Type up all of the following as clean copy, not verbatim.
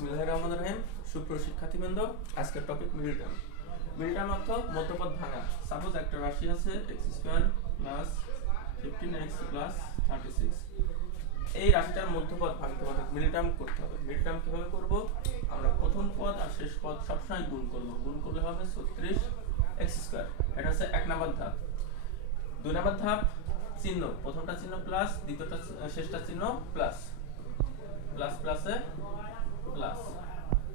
বিসমিল্লাহির রহমানির রহিম। সুপ্রিয় শিক্ষার্থীবৃন্দ, আজকের topic middle term. Middle term অর্থ মধ্যপদ ভাঙা। সাপোজ একটা রাশি আছে x² + 15x + 36। এই রাশিটার মধ্যপদ ভাঙতে হবে, মিডল টার্ম করতে হবে। মিডল টার্ম কিভাবে করব? আমরা প্রথম পদ আর শেষ পদ সবসময় গুণ করব। গুণ করলে হবে 36x²। এটা হচ্ছে এক নাম্বার ধাপ। দুই নাম্বার ধাপ, চিহ্ন। প্রথমটা চিহ্ন প্লাস, দ্বিতীয়টা শেষটা চিহ্ন প্লাস। প্লাস প্লাসে প্লাস,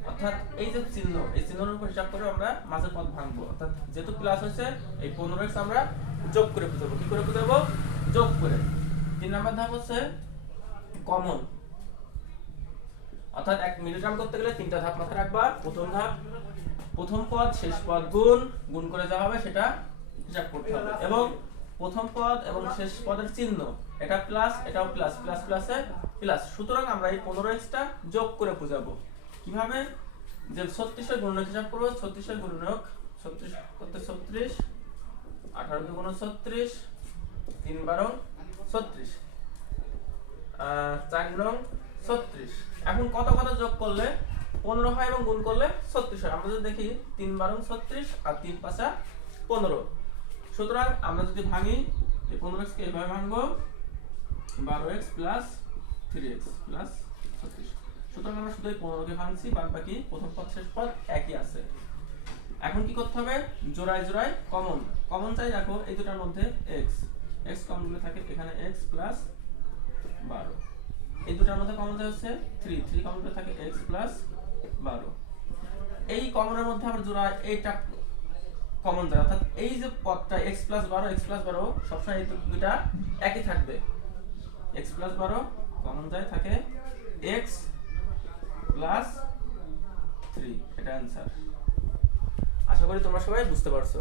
অর্থাৎ এই যে চিহ্ন, এই চিহ্নের উপর হিসাব করে আমরা মাঝের পদ ভাঙবো। অর্থাৎ যেহেতু প্লাস হয়েছে, এই 15x আমরা যোগ করে বুঝাবো। কি করে বুঝাবো? যোগ করে। তিন নাম্বার ধাপ হচ্ছে কমন, অর্থাৎ এক মিডল টার্ম করতে গেলে তিনটা ধাপ মাথায় রাখবা। প্রথম ধাপ, প্রথম পদ শেষ পদ গুণ, গুণ করে যা হবে সেটা হিসাব করতে হবে। এবং প্রথম পদ এবং শেষ পদের চিহ্ন, এটা প্লাস, এটাও প্লাস, প্লাস প্লাসে প্লাস। সুতরাং আমরা এই 15x টা যোগ করে বুঝাবো। কিভাবে? যে 36 এর গুণনীয়ক হিসাব করব। 36 এর গুণনীয়ক 36 করতে 36, 18 কে গুণ 36, 3 12 36, 4 গুণ 36। এখন কত কত যোগ করলে 15 হয় এবং গুণ করলে 36 হয়? আমরা যদি দেখি 3 12 36 আর 3 5 15। সুতরাং আমরা যদি ভাঙি, এই 15x কে এভাবে ভাঙবো 12x + 3x + 36। সুতরাং আমরা শুধু এই 15 কে ভাঙছি, বাদ বাকি প্রথম পদ শেষ পদ একই আছে। এখন কি করতে হবে? জোড়ায় জোড়ায় কমন। কমন চাই, দেখো এই দুটার মধ্যে x, x কমন গুলো থাকে এখানে x + 12। এই দুটার মধ্যে কমন চাই হচ্ছে 3, 3 কমন গুলো থাকে x + 12। এই কমনের মধ্যে আবার জোড়া এইটা কমন যায়, অর্থাৎ এই যে পদটা x + 12, x + 12 সবসময় এই দুটো একই থাকবে। x + 12 কমন যায় থাকে x + 3। এটা অ্যানসার। আশা করি তোমরা সবাই বুঝতে পারছো।